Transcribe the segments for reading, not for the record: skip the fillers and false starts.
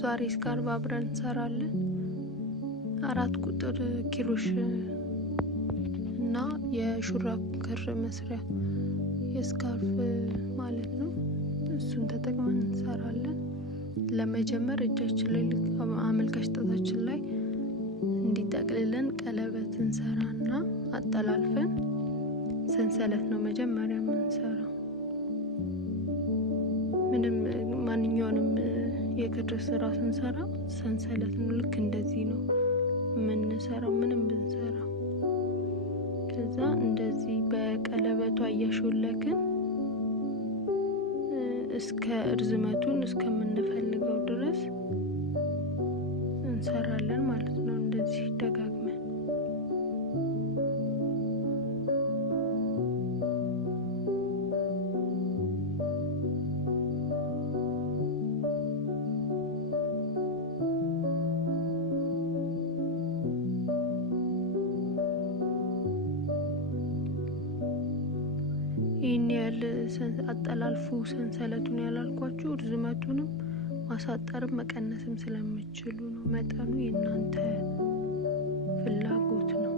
ዛሬ ስካርፍ አብረን እንሰራለን። 4 ቁጥር ኪሮሽ እና የሹራብ ክር መስሪያ የስካርፍ ማለት ነው። እሱን ተጠቅመን እንሰራለን። ለመጀመር እጃችን ላይ አመልካች ጣታችን ላይ እንዲጠቅልለን ቀለበት እንሰራና አጠላልፈን ሰንሰለት ነው መጀመሪያ የምንሰራው። ማንኛውንም የክር ስራ ስንሰራ ሰንሰለት ነው። ልክ እንደዚህ ነው የምንሰራው ምንም ብንሰራ። ከዛ እንደዚህ በቀለበቷ እያሾለክን እስከ እርዝመቱን እስከምንፈልገው ድረስ እንሰራለን ማለት ነው። እንደዚህ ደጋግመን ይህን ያህል አጠላልፉ ሰንሰለቱን ያላልኳችሁ ርዝመቱንም ማሳጠርም መቀነስም ስለምችሉ ነው። መጠኑ የእናንተ ፍላጎት ነው።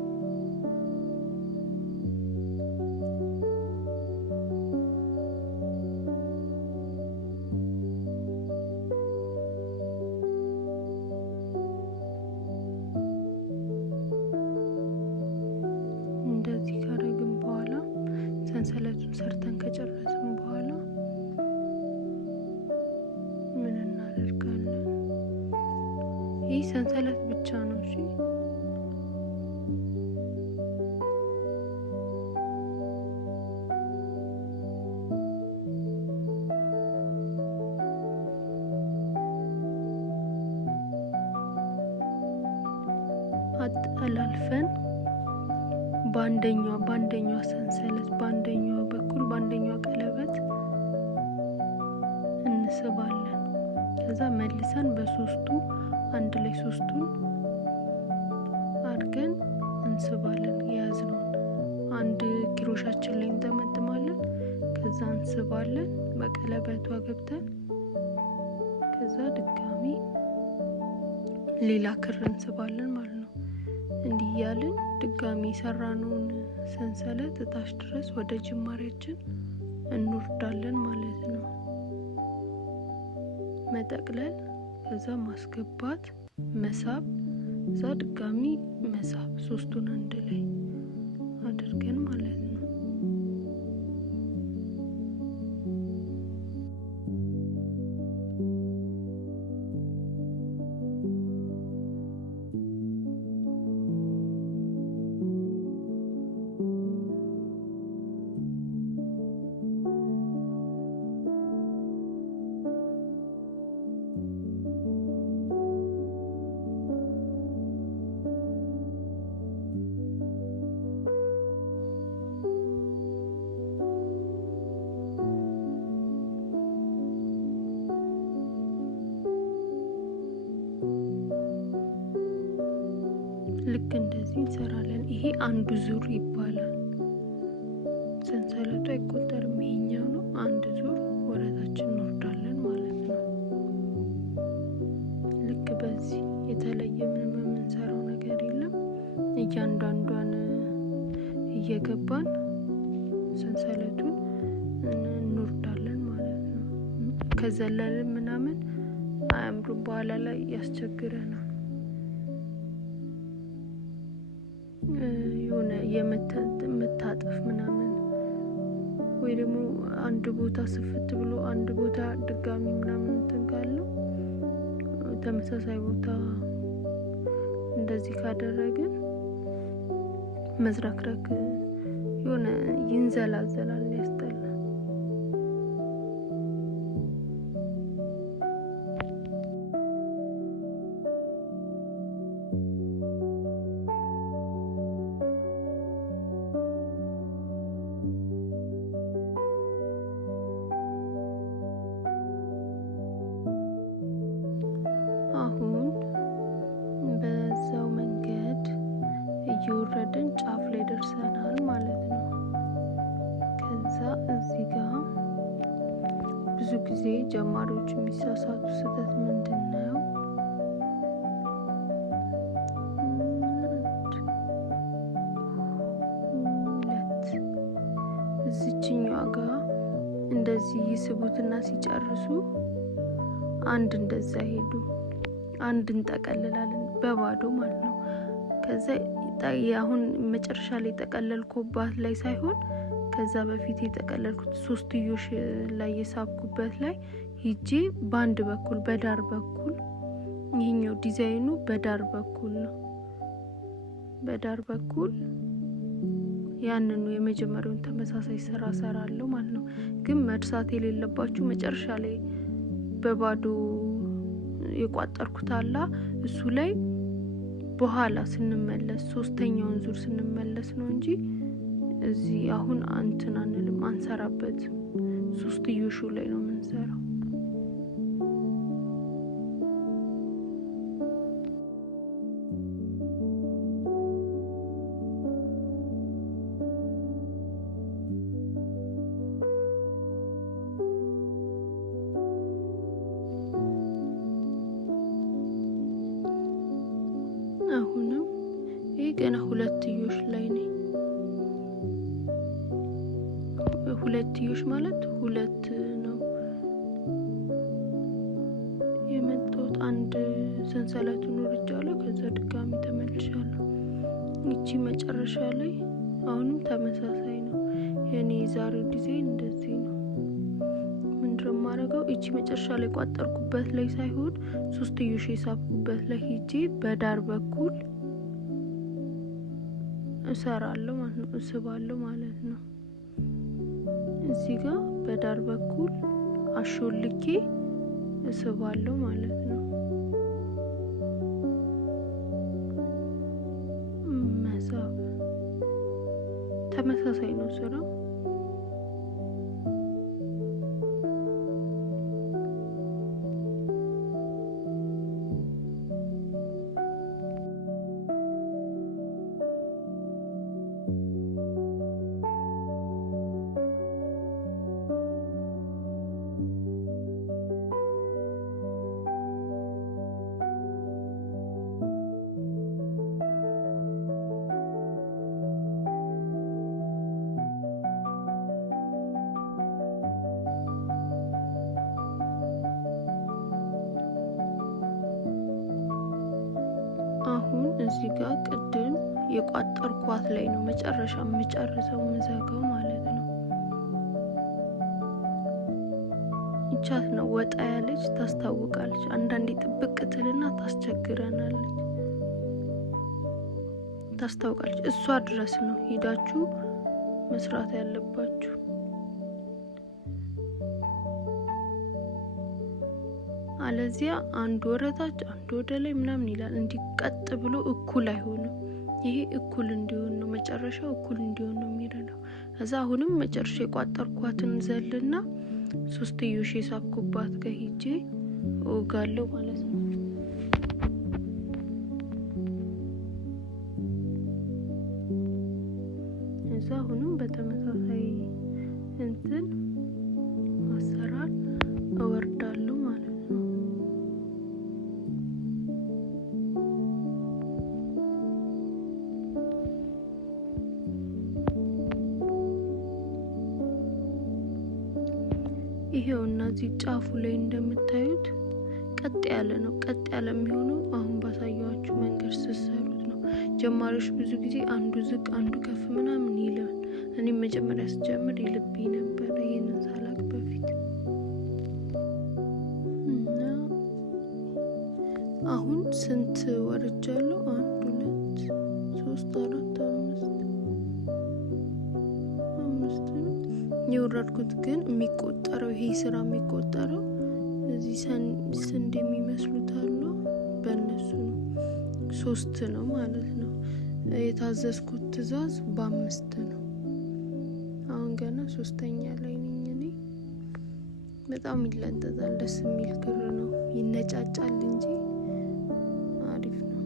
እንደዚህ ካረግን በኋላ ሰንሰለቱን ሰርተን ከጨረስን በኋላ ምን እናደርጋለን? ይህ ሰንሰለት ብቻ ነው። እሺ አጠላልፈን በአንደኛዋ ሰንሰለት በአንደኛዋ በኩል በአንደኛዋ ቀለበት እንስባለን። ከዛ መልሰን በሶስቱ አንድ ላይ ሶስቱን አድርገን እንስባለን። የያዝነውን አንድ ኪሮሻችን ላይ እንጠመጥማለን። ከዛ እንስባለን በቀለበቷ ገብተን ከዛ ድጋሚ ሌላ ክር እንስባለን ማለት ነው። እንዲህ እያልን ድጋሚ ሰራነውን ሰንሰለት እታች ድረስ ወደ ጅማሬያችን እንወርዳለን ማለት ነው። መጠቅለል፣ ከዛ ማስገባት፣ መሳብ፣ ከዛ ድጋሚ መሳብ፣ ሶስቱን አንድ ላይ አድርገን ማለት ነው። ልክ እንደዚህ እንሰራለን። ይሄ አንዱ ዙር ይባላል። ሰንሰለቱ አይቆጠርም፣ ይሄኛው ነው። አንድ ዙር ወደታችን እንወርዳለን ማለት ነው። ልክ በዚህ የተለየ ምንም የምንሰራው ነገር የለም። እያንዳንዷን እየገባን ሰንሰለቱን እንወርዳለን ማለት ነው። ከዘለልን ምናምን አያምሩም፣ በኋላ ላይ ያስቸግረናል። የሆነ የምታጠፍ ምናምን ወይ ደግሞ አንድ ቦታ ስፍት ብሎ አንድ ቦታ ድጋሚ ምናምን እንትን ካለው ተመሳሳይ ቦታ እንደዚህ ካደረግን መዝረክረክ የሆነ ይንዘላዘላል፣ ያስጠላል። አሁን በዛው መንገድ እየወረድን ጫፍ ላይ ደርሰናል ማለት ነው። ከዛ እዚህ ጋር ብዙ ጊዜ ጀማሪዎች የሚሳሳቱ ስህተት ምንድን ነው? እንደዚህ ይስቡትና ሲጨርሱ አንድ እንደዛ ሄዱ። አንድ እንጠቀልላለን በባዶ ማለት ነው። ከዛ አሁን መጨረሻ ላይ ተቀለልኩባት ላይ ሳይሆን ከዛ በፊት የተቀለልኩት ሶስትዮሽ ላይ የሳብኩበት ላይ ሂጄ ባንድ በኩል በዳር በኩል ይሄኛው ዲዛይኑ በዳር በኩል ነው። በዳር በኩል ያንኑ የመጀመሪያውን ተመሳሳይ ስራ ሰራለሁ ማለት ነው። ግን መርሳት የሌለባችሁ መጨረሻ ላይ በባዶ የቋጠርኩት አላ እሱ ላይ በኋላ ስንመለስ ሶስተኛውን ዙር ስንመለስ ነው እንጂ እዚህ አሁን አንተን አንልም አንሰራበት። ሶስትዮሹ ላይ ነው የምንሰራው። አሁንም ይሄ ገና ሁለትዮሽ ላይ ነኝ። ሁለትዮሽ ማለት ሁለት ነው የመጣሁት። አንድ ሰንሰለቱን ወርጃለሁ፣ ከዛ ድጋሚ ተመልሻለሁ። እቺ መጨረሻ ላይ አሁንም ተመሳሳይ ነው። የኔ ዛሬው ዲዛይን እንደዚህ ነው። ምንድነው የማደርገው? እቺ መጨረሻ ላይ ቋጠርኩበት ላይ ሳይሆን ሶስትዮሽ የሳብኩበት ላይ ሂጄ በዳር በኩል እሰራለሁ ማለት ነው፣ እስባለሁ ማለት ነው። እዚህ ጋር በዳር በኩል አሾልኬ እስባለሁ ማለት ነው። መሳብ ተመሳሳይ ነው ስራው። አሁን እዚህ ጋር ቅድም የቋጠርኳት ላይ ነው መጨረሻ የምጨርሰው ምዘጋው ማለት ነው። ይቻት ነው ወጣ ያለች ታስታውቃለች። አንዳንዴ ጥብቅ ትልና ታስቸግረናለች፣ ታስታውቃለች። እሷ ድረስ ነው ሄዳችሁ መስራት ያለባችሁ። አለዚያ አንድ ወረታች አንድ ወደ ላይ ምናምን ይላል። እንዲቀጥ ብሎ እኩል አይሆንም። ይሄ እኩል እንዲሆን ነው፣ መጨረሻው እኩል እንዲሆን ነው የሚረዳው። ከዛ አሁንም መጨረሻ የቋጠርኳትን ዘልና ሶስትዮሽ የሳብኩባት ጋር ሄጄ እወጋለሁ ማለት ነው። እዛ አሁንም በተመሳሳይ እንትን አሰራር እወርዳለሁ ማለት ነው። ይሄው እነዚህ ጫፉ ላይ እንደምታዩት ቀጥ ያለ ነው። ቀጥ ያለ የሚሆነው አሁን ባሳየዋችሁ መንገድ ስትሰሩት ነው። ጀማሪዎች ብዙ ጊዜ አንዱ ዝቅ አንዱ ከፍ ምናምን ይላል። እኔም መጀመሪያ ስጀምር ይልብኝ ነበር ይሄንን ሳላቅ በፊት። እና አሁን ስንት ወርጃለሁ? 1 2 3 4 5 ነው የወረድኩት። ግን የሚቆጠረው ይሄ ስራ የሚቆጠረው እዚህ ስንድ የሚመስሉት አሉ፣ በእነሱ ነው 3 ነው ማለት ነው። የታዘዝኩት ትእዛዝ በ5 ነው። አሁን ገና 3ኛ ላይ ነኝ እኔ። በጣም ይለጠጣል፣ ደስ የሚል ክር ነው። ይነጫጫል እንጂ አሪፍ ነው።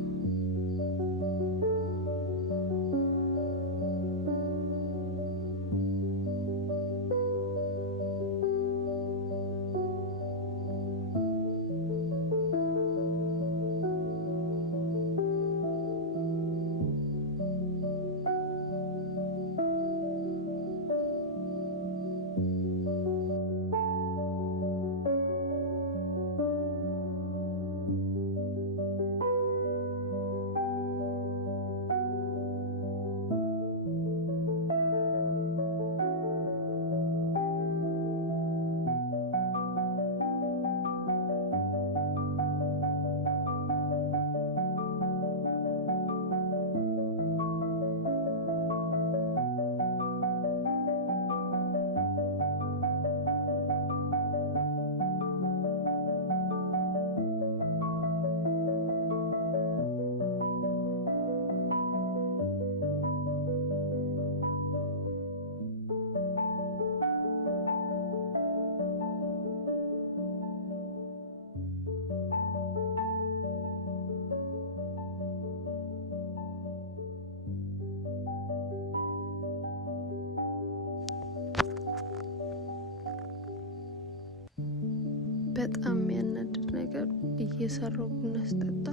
በጣም የሚያናድድ ነገር እየሰራው ቡና ስጠጣ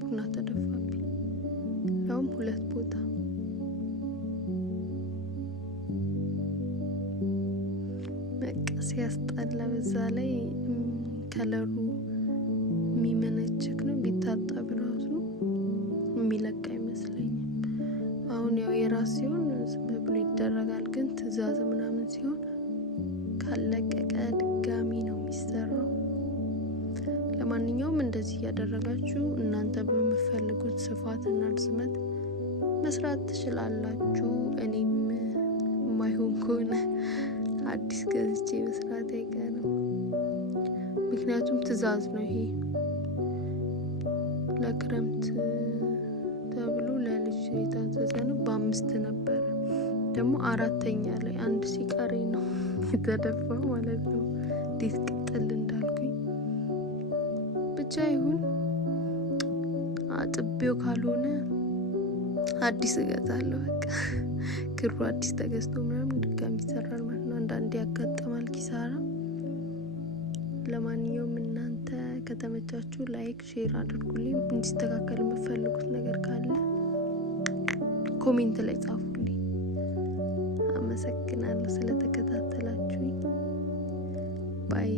ቡና ተደፋብኝ። ያውም 2 ቦታ። በቃ ሲያስጠላ። በዛ ላይ ከለሩ የሚመነችክ ነው። ቢታጠብ ራሱ የሚለቅ አይመስለኝም። አሁን ያው የራስ ሲሆን ዝም ብሎ ይደረጋል፣ ግን ትዕዛዝ ምናምን ሲሆን ካለቀቀ ድጋሚ ነው የሚሰራው። ለማንኛውም እንደዚህ እያደረጋችሁ እናንተ በምትፈልጉት ስፋትና ርዝመት መስራት ትችላላችሁ። እኔም የማይሆን ከሆነ አዲስ ገዝቼ መስራት አይቀርም። ምክንያቱም ትዕዛዝ ነው ይሄ። ለክረምት ተብሎ ለልጅ የታዘዘ ነው። በ5 ነበረ፣ ደግሞ 4ኛ ላይ 1 ሲቀረኝ ነው የተደፋው ማለት ነው። እንዴት ቅጥል እንዳልኩኝ ብቻ ይሁን። አጥቤው ካልሆነ አዲስ እገዛለሁ። በቃ ክሩ አዲስ ተገዝቶ ምናምን ድጋሚ ይሰራል ማለት ነው። አንዳንዴ ያጋጥማል ኪሳራ። ለማንኛውም እናንተ ከተመቻችሁ ላይክ፣ ሼር አድርጉልኝ። እንዲስተካከል የምትፈልጉት ነገር ካለ ኮሜንት ላይ ጻፉልኝ። አመሰግናለሁ ስለተከታተላችሁኝ። ባይ